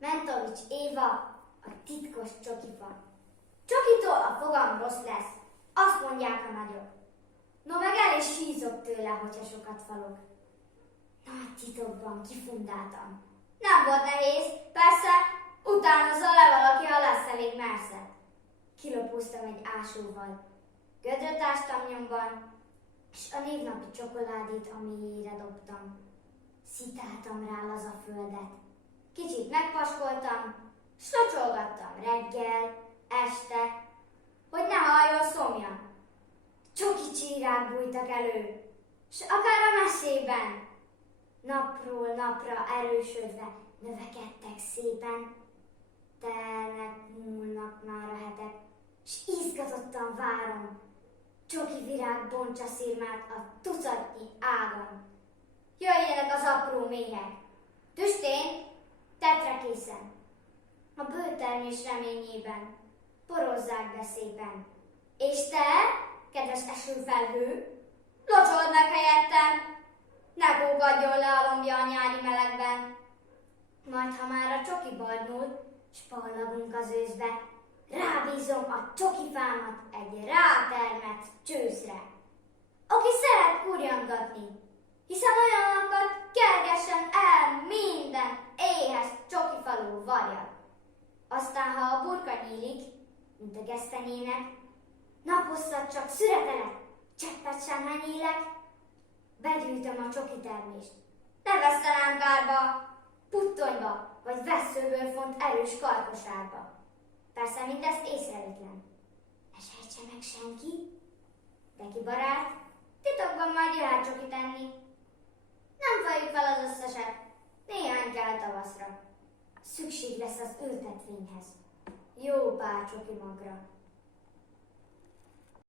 Mentovics Éva, a titkos csokifa. Csokitól a fogam rossz lesz, azt mondják a nagyok. No meg el is hízok tőle, hogyha sokat falok. Nagy titokban kifundáltam. Nem volt nehéz, persze, utánozol le valaki, ha lesz elég merszed. Kilopóztam egy ásóval. Gödröt ástam nyomban, és a névnapi csokoládét a mélyére dobtam. Szitáltam rá laza földet. Kicsit megpaskoltam, s locsolgattam reggel, este, hogy ne halljon szomjan. Csoki csírák bújtak elő, s akár a messzében. Napról napra erősödve növekedtek szépen. Telnek, múlnak már a hetek, s izgatottan várom. Csoki virág bontsa szirmát a tucatnyi ágon. Jöjjenek az apró méhek. Tüstén, tetre készen. A bőtermés reményében porozzák be szépen. És te, kedves esőfelhő, locsold meg helyettem, ne kógadjon le a lombja a nyári melegben. Majd, ha már a csoki barnul, s pallagunk az őszbe, rábízom a csokifámat egy rátermett csőszre. Aki szeret kurjangatni, hiszen olyanokat kergessen el minden éhes csokifalú varjat. Aztán, ha a burka nyílik, mint a gesztenyének, naposszat csak szüretelek, cseppet sem henyélek, begyűjtöm a csokitermést. Ne vesztelem kárba, puttonyba, vagy vesszőből font erős karkosárba. Persze mindezt észrevétlen. Ne sejtse meg senki, de ki barát, titokban majd jöhet csokit enni. Nem fajjuk fel az összeset, néhány kell tavaszra. Szükség lesz az ültetvényhez. Jó pár csoki magra.